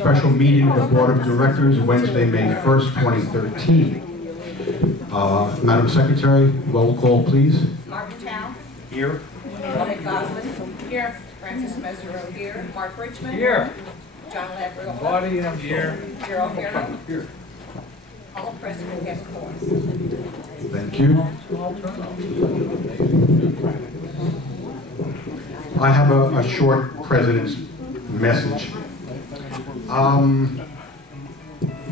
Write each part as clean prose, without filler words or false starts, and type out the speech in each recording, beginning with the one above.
special meeting of the Board of Directors, Wednesday, May 1st, 2013. Madam Secretary, roll call, please. Martin Town. Here. Nick Gosman. Here. Francis Mesereau here. Mark Richmond. Here. John Labriola. Body here. Gerald O'Hara. Here. All present and guest forms. Thank you. I have a short President's message.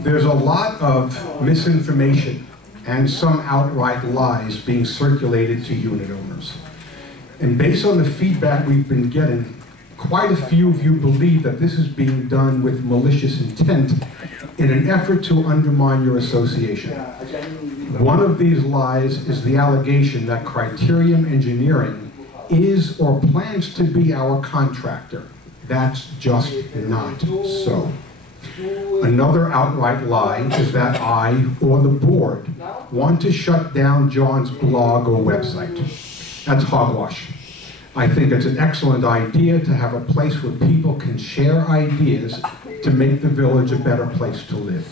There's a lot of misinformation and some outright lies being circulated to unit owners. And based on the feedback we've been getting, quite a few of you believe that this is being done with malicious intent in an effort to undermine your association. One of these lies is the allegation that Criterion Engineering is or plans to be our contractor. That's just not so. Another outright lie is that I or the board want to shut down John's blog or website. That's hogwash. I think it's an excellent idea to have a place where people can share ideas to make the village a better place to live.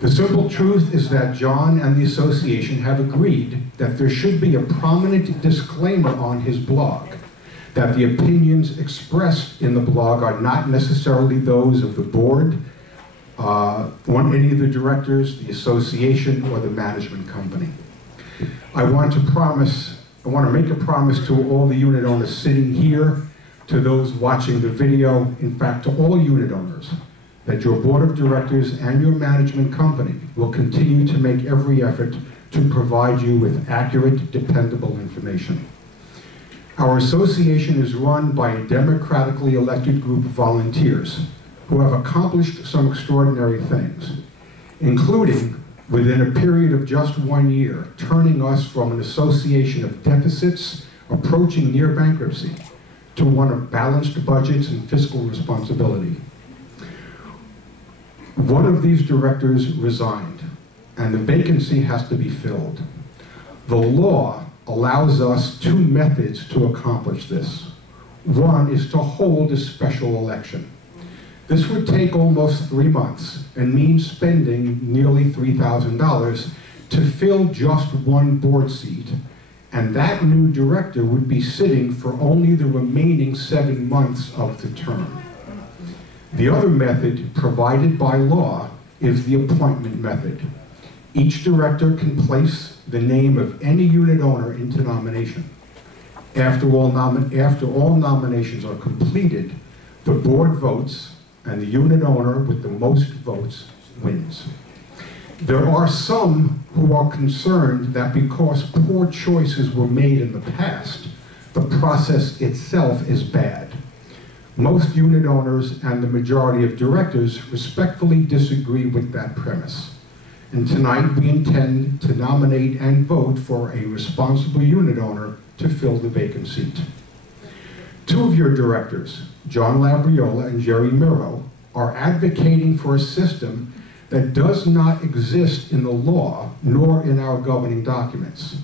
The simple truth is that John and the association have agreed that there should be a prominent disclaimer on his blog that the opinions expressed in the blog are not necessarily those of the board, any of the directors, the association, or the management company. I want to make a promise to all the unit owners sitting here, to those watching the video, in fact to all unit owners, that your board of directors and your management company will continue to make every effort to provide you with accurate, dependable information. Our association is run by a democratically elected group of volunteers who have accomplished some extraordinary things, including, within a period of just 1 year, turning us from an association of deficits approaching near bankruptcy to one of balanced budgets and fiscal responsibility. One of these directors resigned, and the vacancy has to be filled. The law allows us two methods to accomplish this. One is to hold a special election. This would take almost 3 months and mean spending nearly $3,000 to fill just one board seat, and that new director would be sitting for only the remaining 7 months of the term. The other method provided by law is the appointment method. Each director can place the name of any unit owner into nomination. After all nominations are completed, the board votes, and the unit owner with the most votes wins. There are some who are concerned that because poor choices were made in the past, the process itself is bad. Most unit owners and the majority of directors respectfully disagree with that premise. And tonight we intend to nominate and vote for a responsible unit owner to fill the vacant seat. Two of your directors, John Labriola and Jerry Miro, are advocating for a system that does not exist in the law nor in our governing documents.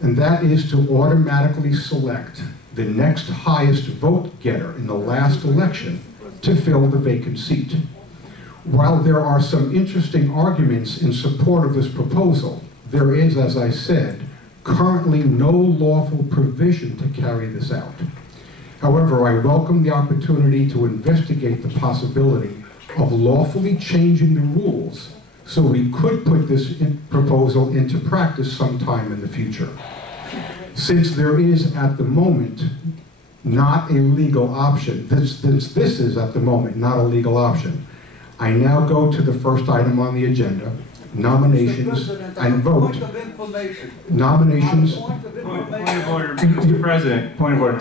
And that is to automatically select the next highest vote getter in the last election to fill the vacant seat. While there are some interesting arguments in support of this proposal, there is, as I said, currently no lawful provision to carry this out. However, I welcome the opportunity to investigate the possibility of lawfully changing the rules so we could put this proposal into practice sometime in the future. Since there is at the moment not a legal option, this is at the moment not a legal option, I now go to the first item on the agenda, nominations and vote. Nominations. Point of order, Mr. President. Point of order.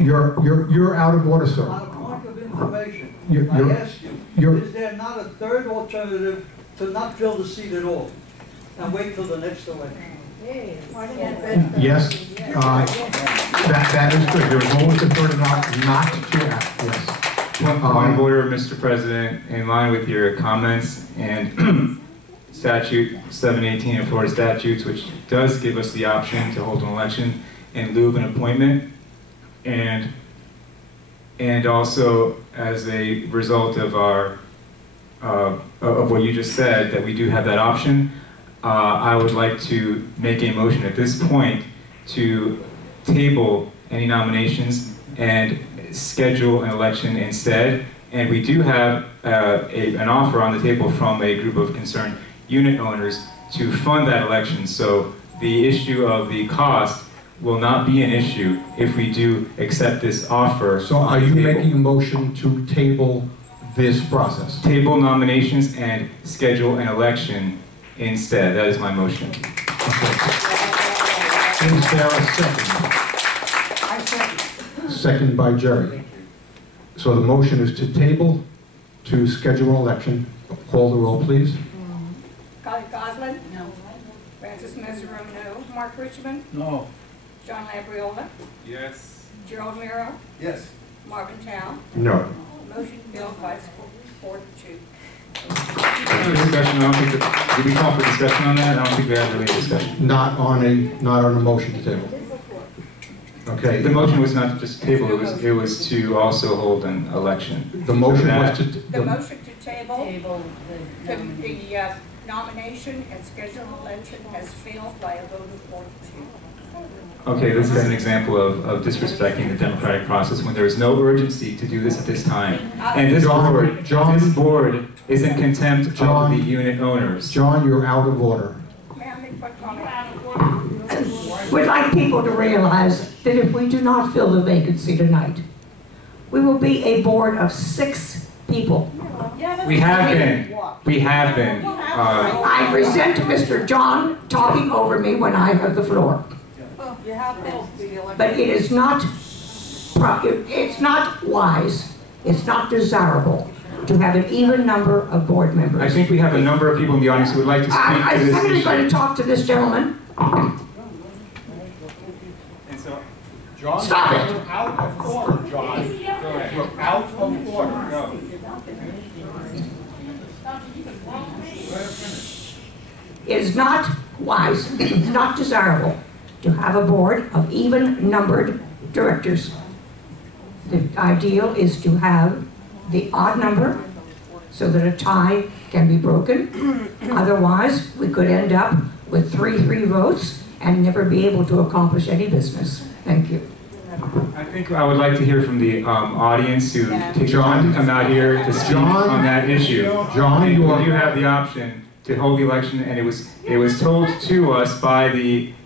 You're out of order, sir. On a point of information, I ask you, is there not a third alternative to not fill the seat at all and wait till the next election? Yes, that is good. There's always a third not to act, yes. Point of order, Mr. President, in line with your comments and statute 718 of Florida statutes, which does give us the option to hold an election in lieu of an appointment. And and also as a result of of what you just said, that we do have that option, I would like to make a motion at this point to table any nominations and schedule an election instead. And we do have an offer on the table from a group of concerned unit owners to fund that election. So the issue of the cost will not be an issue if we do accept this offer. So are you making a motion to table this process? Table nominations and schedule an election instead. That is my motion. Okay. Is there a second? I second. Second by Jerry. So the motion is to table, to schedule an election. Call the roll, please. Golly Goslin? No. Francis Mesereau, no. Mark Richmond? No. John Labriola? Yes. Gerald Miro? Yes. Marvin Tao? No. Motion failed by 4-2. Discussion, I don't think that, did we call for discussion on that? I don't think we had really a discussion. Not on a motion to table. Okay. The motion was not to just table, it was to also hold an election. The motion was to... The motion to table, Table the the nomination and schedule election has failed by a vote of 4-2. Okay, this is an example of disrespecting the democratic process when there is no urgency to do this at this time. And this board is in contempt of the unit owners. John, you're out of order. May I make one comment? We'd like people to realize that if we do not fill the vacancy tonight, we will be a board of 6 people. We have been. We have been. I resent Mr. John talking over me when I have the floor. You have been. But it is not, it's not wise, it's not desirable to have an even number of board members. I think we have a number of people in the audience who would like to speak to this I'm issue. going to talk to this gentleman. And so, John, Stop it. you're out of order, John. Go ahead. You're out of order. Go. It is not wise, it's not desirable to have a board of even-numbered directors. The ideal is to have the odd number so that a tie can be broken. Otherwise, we could end up with 3 votes and never be able to accomplish any business. Thank you. I think I would like to hear from the audience who take time to come out here to speak on that issue. John, you have the option to hold the election, and it was told to us by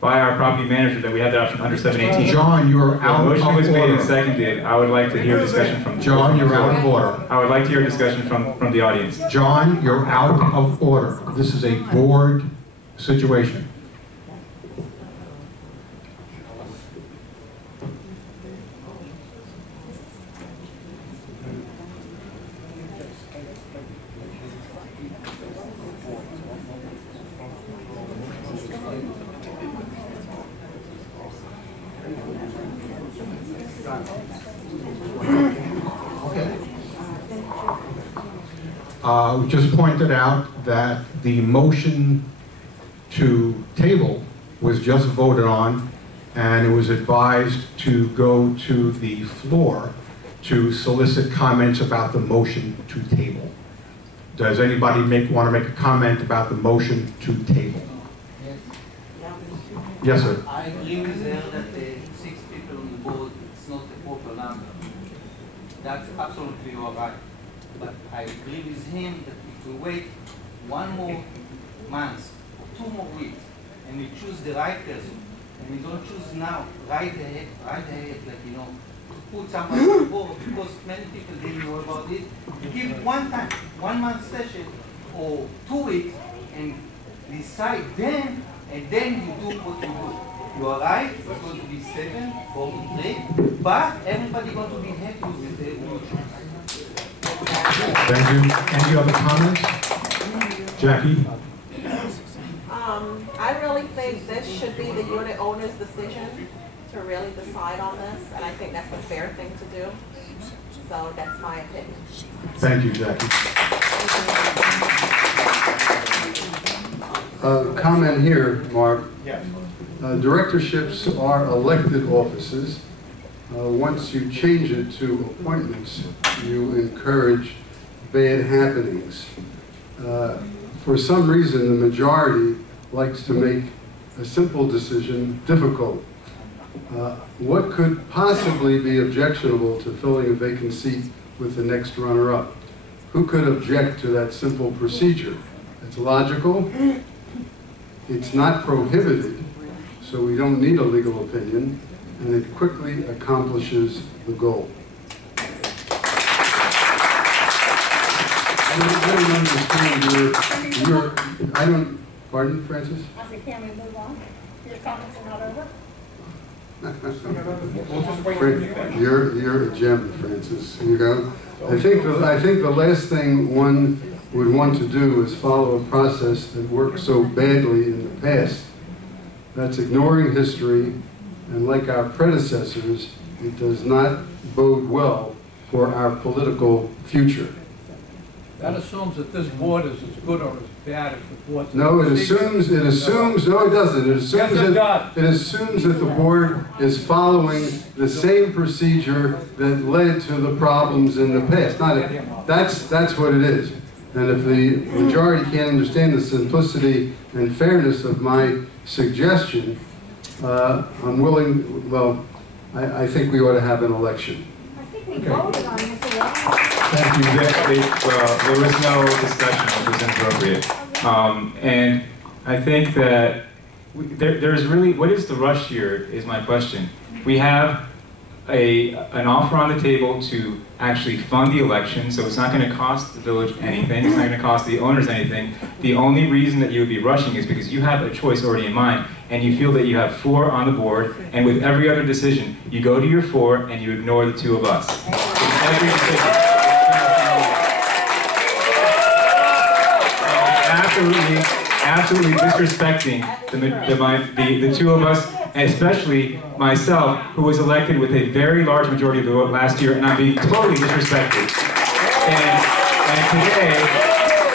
our property manager that we had the option under 718. John, you're out of order. The motion was made and seconded. I would like to hear discussion from John, you're out of order. I would like to hear discussion from the audience. John, you're out of order. This is a board situation. We just pointed out that the motion to table was just voted on, and it was advised to go to the floor to solicit comments about the motion to table. Does anybody want to make a comment about the motion to table? Yes, sir. I agree with her that the 6 people on the board is not the proper number. That's absolutely all right. But I agree with him that if we wait 1 more month, 2 more weeks, and we choose the right person, and we don't choose now, right ahead, like, you know, to put somebody on the board, because many people didn't know about it, give 1 time, 1 month session, or 2 weeks, and decide then, and then you do what you do. You are right, it's going to be 7, 4, 3, but everybody going to be happy with the new choice. Thank you. Any other comments? Jackie? I really think this should be the unit owner's decision to really decide on this, and I think that's a fair thing to do. So that's my opinion. Thank you, Jackie. Comment here, Mark. Yes. Directorships are elected offices, once you change it to appointments, you encourage bad happenings. For some reason, the majority likes to make a simple decision difficult. What could possibly be objectionable to filling a vacant seat with the next runner-up? Who could object to that simple procedure? It's logical, it's not prohibited, so we don't need a legal opinion, and it quickly accomplishes the goal. I don't, pardon, Francis? I said, can we move on? Your comments are not over? You're a gem, Francis. You know, I think the last thing one would want to do is follow a process that worked so badly in the past. That's ignoring history, and like our predecessors, it does not bode well for our political future. That assumes that this board is as good or as bad as the board's. No, it assumes, no, it doesn't. It assumes that the board is following the same procedure that led to the problems in the past. That's what it is. And if the majority can't understand the simplicity and fairness of my suggestion, I'm willing, well, I think we ought to have an election. I think we voted on this already. Thank you. There was no discussion, which was inappropriate. And I think that there's really, what is the rush here is my question. We have an offer on the table to actually fund the election, so it's not going to cost the village anything, it's not going to cost the owners anything. The only reason that you would be rushing is because you have a choice already in mind, and you feel that you have 4 on the board, and with every other decision, you go to your 4 and you ignore the 2 of us. With every decision. Absolutely disrespecting the 2 of us, and especially myself, who was elected with a very large majority of the vote last year, and I'm being totally disrespected.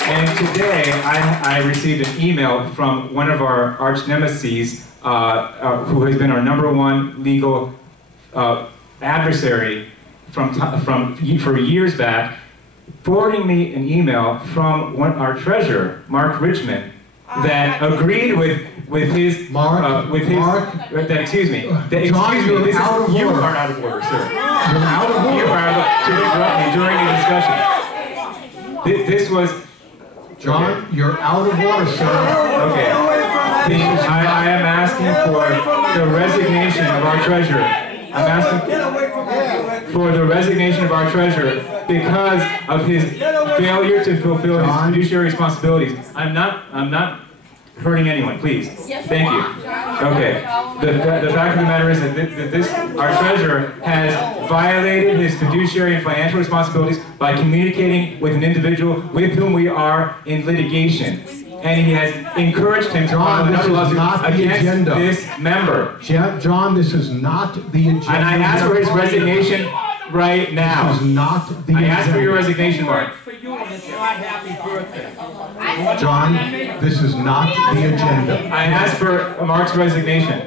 And today, I received an email from one of our arch nemeses, who has been our #1 legal adversary for years back, forwarding me an email from our treasurer, Mark Richmond, that agreed with his excuse me. John, you're out of order. You are out of order, sir. You're out of order. You are out of order to interrupt me during the discussion. This was John, you're out of order, sir. okay. I am asking for the resignation of our treasurer. I'm asking for the resignation of our treasurer because of his failure to fulfill his fiduciary responsibilities. I'm not hurting anyone, please. Thank you. Okay. The fact of the matter is that our treasurer has violated his fiduciary and financial responsibilities by communicating with an individual with whom we are in litigation. And he has encouraged him to file another lawsuit against this member. John, this is not the agenda. And I ask for his resignation right now. This is not the agenda. I ask for your resignation, Mark. John, this is not the agenda. I ask for Mark's resignation.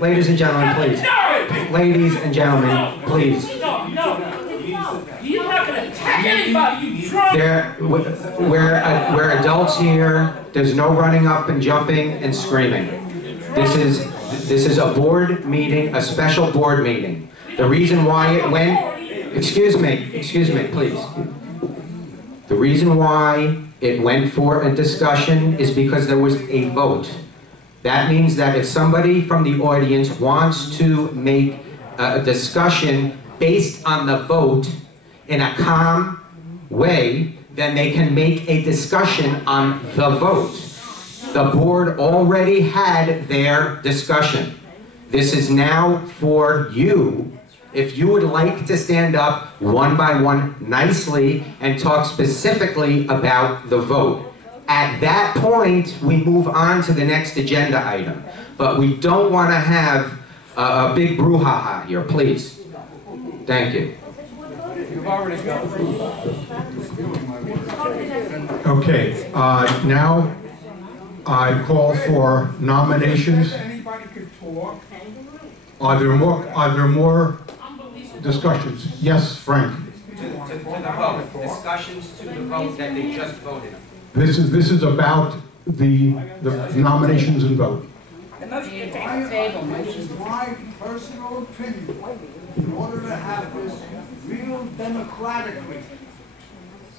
Ladies and gentlemen, please. Ladies and gentlemen, please. We're adults here. There's no running up and jumping and screaming. This is a board meeting, a special board meeting. The reason why it went, excuse me, please. The reason why it went for a discussion is because there was a vote. That means that if somebody from the audience wants to make a discussion based on the vote in a calm way, then they can make a discussion on the vote. The board already had their discussion. This is now for you. If you would like to stand up one by one nicely and talk specifically about the vote. At that point, we move on to the next agenda item. But we don't want to have a big brouhaha here, please. Thank you. You've already got. Okay, now I call for nominations. Anybody could talk. Are there more discussions? Yes, Frank. To the vote, discussions to the vote that they just voted. This is about the nominations and vote. The motion to Table. This is my personal opinion. In order to have this real democratically,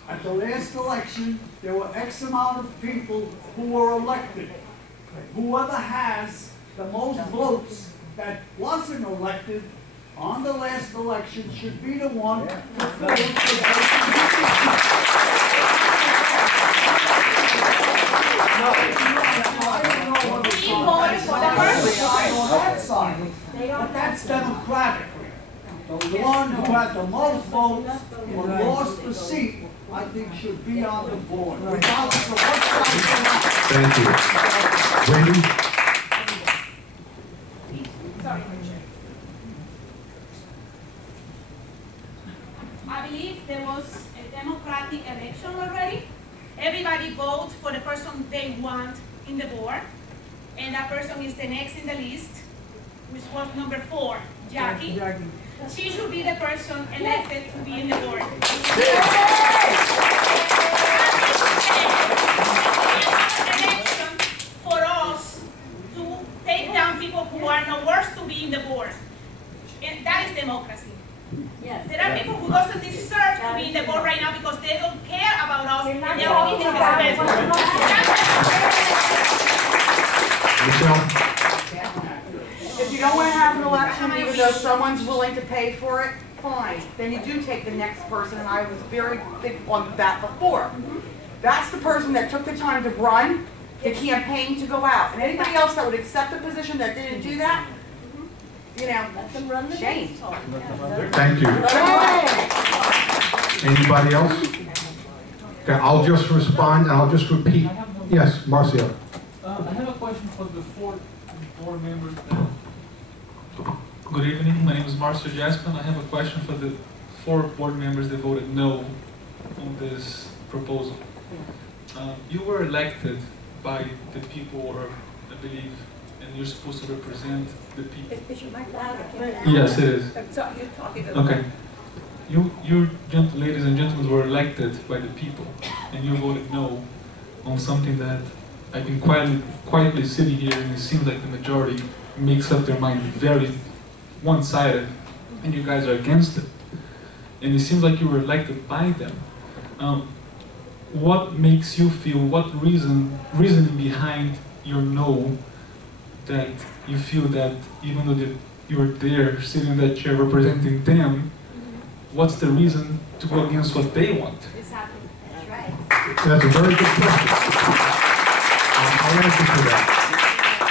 at the last election, there were X amount of people who were elected. Whoever has the most votes that wasn't elected on the last election should be the one to fill the but that's democratic. The one who had the most votes or lost the seat, I think should be on the board, regardless of what side you're on. Thank you. Wendy? I believe there was a democratic election already. Everybody votes for the person they want in the board. And that person is the next in the list, which was number 4, Jackie. She should be the person elected to be in the board. Election for us to take down people who are no worse to be in the board. And that is democracy. Yes. There are people who doesn't deserve to be in the board right now because they don't care about us and they are only Michelle? If you don't want to have an election, even though someone's willing to pay for it, fine. Then you do take the next person, and I was very big on that before. That's the person that took the time to run the campaign to go out. And anybody else that would accept the position that didn't do that, you know, shame. Thank you. Anybody else? Okay, I'll just respond and I'll just repeat. Yes, Marcia. I have a question for the 4 board members. Good evening, my name is Marcia Jaspin. I have a question for the 4 board members that voted no on this proposal. You were elected by the people, or I believe, and you're supposed to represent the people. Is your mic loud? Yes, it is. So you're talking to Okay. You ladies and gentlemen, were elected by the people, and you voted no on something that I've been quietly sitting here, and it seems like the majority makes up their mind very one-sided, and you guys are against it. And it seems like you were elected by them. What makes you feel, what reasoning behind your no, that you feel that even though you're there sitting in that chair representing them, what's the reason to go against what they want? Exactly. That's right. That's a very good question. I'll answer to that.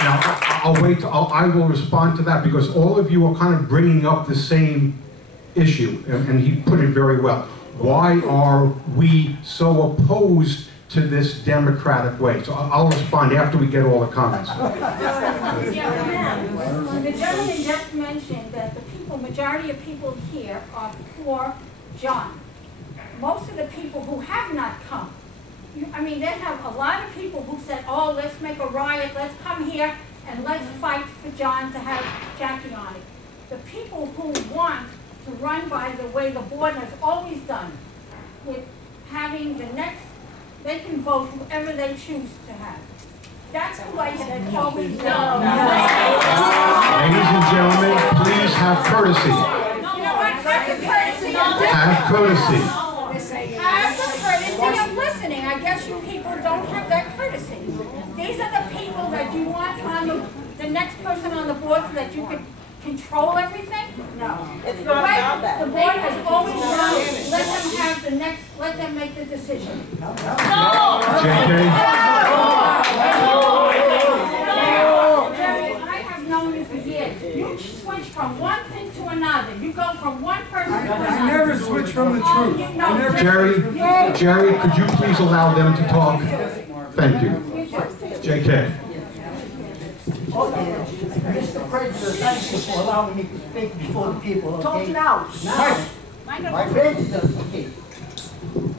Now, I'll wait, I will respond to that because all of you are kind of bringing up the same issue, and he put it very well. Why are we so opposed to this democratic way? So I'll respond after we get all the comments. The gentleman just mentioned that the majority of people here are for John. Most of the people who have not come, I mean, they have a lot of people who said, oh, let's make a riot, let's come here and let's fight for John to have Jackie on it. The people who want to run by the way the board has always done, with having the next, they can vote whoever they choose to have. That's the way it's always done. Ladies and gentlemen, please have courtesy. You know what? Have the courtesy of Have courtesy. Have the courtesy of listening. I guess you people don't have that courtesy. These are the people that you want on the next person on the board so that you could control everything? No, it's The not way about that. the board has always done, let them have the next, let them make the decision. Jerry, I have known you for years. You switch from one thing to another. You go from one person to another. I never switch from the truth. Jerry, could you please allow them to talk? Thank you. JK. Mr. President, thank you for allowing me to speak before the people, okay? Talk it out. Now, my President, okay.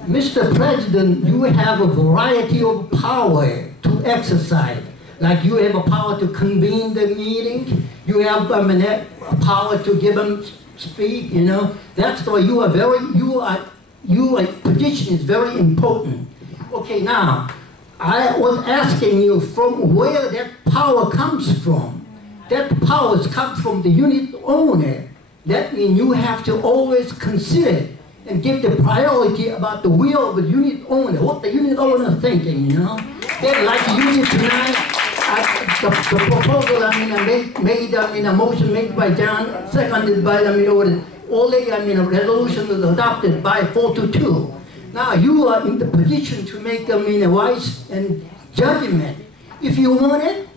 Mr. President, you have a variety of power to exercise. Like you have a power to convene the meeting, you have a power to give them speak, you know. That's why you are very, your position is very important. Okay, now, I was asking you from where that power comes from. That power comes from the unit owner. That means you have to always consider and give the priority about the will of the unit owner, what the unit owner is thinking, you know. They like unit tonight, the proposal, a motion made by John, seconded by, already, a resolution was adopted by 4-2. Now you are in the position to make, a wise and judgment. If you want it,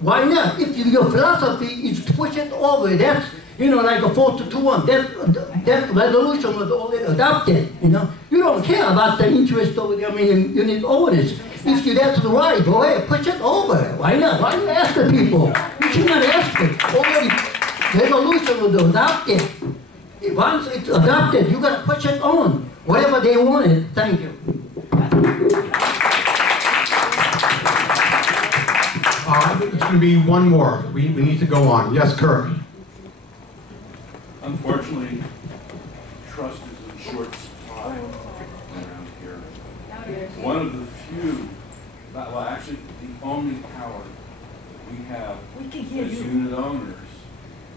why not? If your philosophy is to push it over, that's, like a 4-2-1, that resolution was already adopted, You don't care about the interest of the, unit owners. If that's right, go ahead, push it over. Why not? Why you ask the people? You should not ask it. Already, resolution was adopted. Once it's adopted, you gotta push it on. Whatever they wanted. Thank you. It's going to be one more. We need to go on. Yes, Kirk. Unfortunately, trust is in short supply around here. One of the few, well, actually, the only power we have as unit owners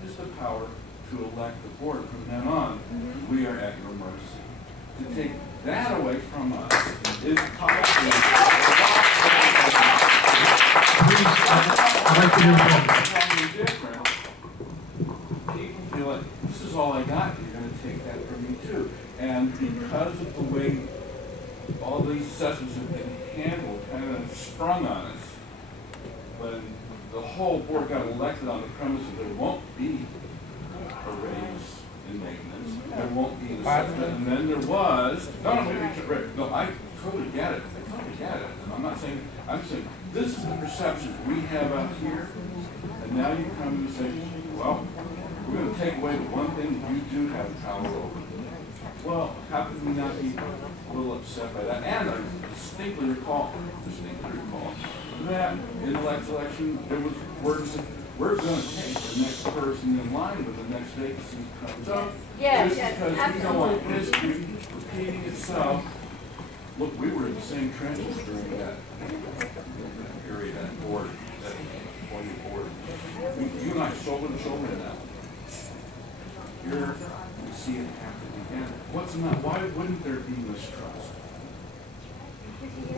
is the power to elect the board. From then on, we are at your mercy. To take that away from us is possible. I'd like to hear different. People feel like, this is all I got, you're going to take that from me too. And because of the way all these assessments have been handled, kind of sprung on us, when the whole board got elected on the premise that there won't be a raise in maintenance, there won't be an assessment, and then there was, no, I totally get it, and I'm not saying, I'm saying, this is the perception we have out here, and now you come and say, well, we're going to take away the one thing that you do have power over. Well, how could we not be a little upset by that? And I distinctly recall that in the last election, there was words that we're going to take the next person in line when the next vacancy comes up. Yes, because we don't want history repeating itself. Look, we were in the same trenches during that period, that board, that 20 board. You and I shoulder to shoulder now. Here, we see it happen again. What's not? Why wouldn't there be mistrust?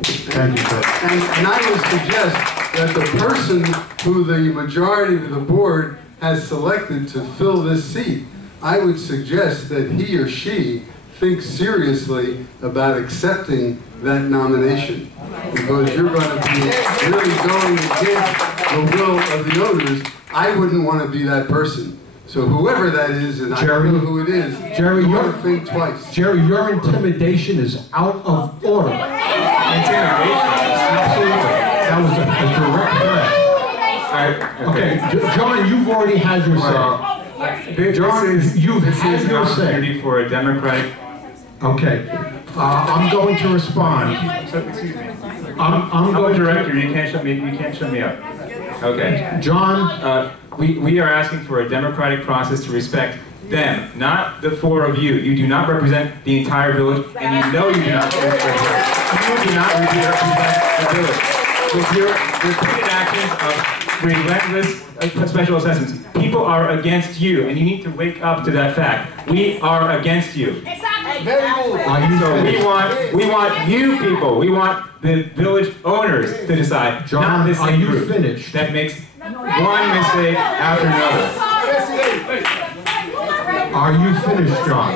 Thank you, sir. And I would suggest that the person who the majority of the board has selected to fill this seat, I would suggest that he or she think seriously about accepting that nomination, because you're going to be really going against the will of the owners. I wouldn't want to be that person. So whoever that is, and Jerry, I don't know who it is, Jerry, you want to think twice. Jerry, your intimidation is out of order. Absolutely. That was a direct threat. Okay, John, you've already had your say. John, you've had your say. For a democratic. Okay, I'm going to respond. Excuse me. I'm a director. You can't shut me up. Okay, John. We are asking for a democratic process to respect them, not the four of you. You do not represent the entire village, and you know you do not represent the village. With your repeated actions of relentless special assessments, people are against you, and you need to wake up to that fact. We are against you. Exactly. Very good. So we want you people. We want the village owners to decide. John, not this are you group finished? that makes one mistake after another. Are you finished, John?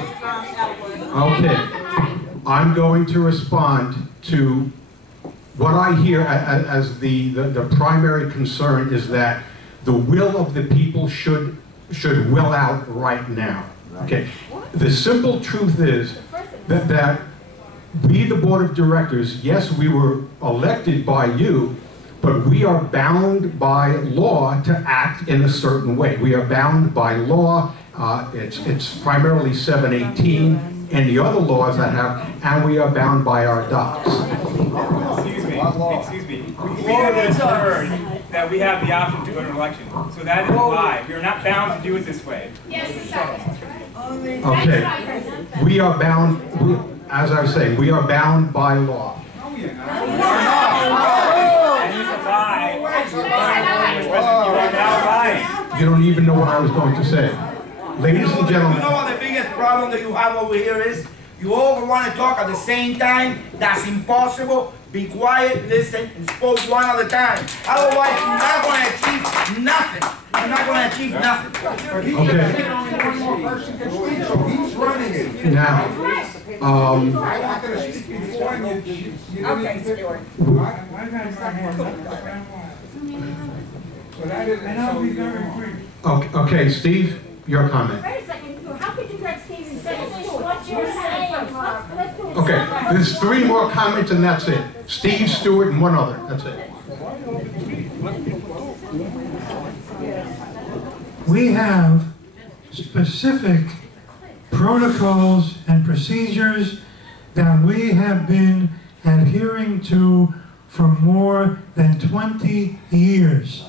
Okay. I'm going to respond to what I hear as the primary concern is that the will of the people should will out right now. Okay. The simple truth is that we, the board of directors, yes, we were elected by you, but we are bound by law to act in a certain way. We are bound by law. It's primarily 718 and the other laws that have, and we are bound by our docs. Excuse me. We have heard that we have the option to go to an election. So that is a lie. We are not bound to do it this way. Yes, exactly. Okay. We are bound, as I say, we are bound by law. And it's a lie. You are now lying. You don't even know what I was going to say. Ladies and gentlemen. You know what the biggest problem that you have over here is? You all want to talk at the same time. That's impossible. Be quiet, listen, and spoke one at a time. Otherwise, you're not going to achieve nothing. You're not going to achieve nothing. Okay. Only one person can speak, so he's running it. Now, I wanted to speak before and you Okay, Stuart. So that is, and I'll be very brief. okay, Steve, your comment. Wait a second, how could you let Stephen finish what you're saying? Let's do it. Okay, there's 3 more comments and that's it. Steve, Stewart, and one other. That's it. We have specific protocols and procedures that we have been adhering to for more than 20 years.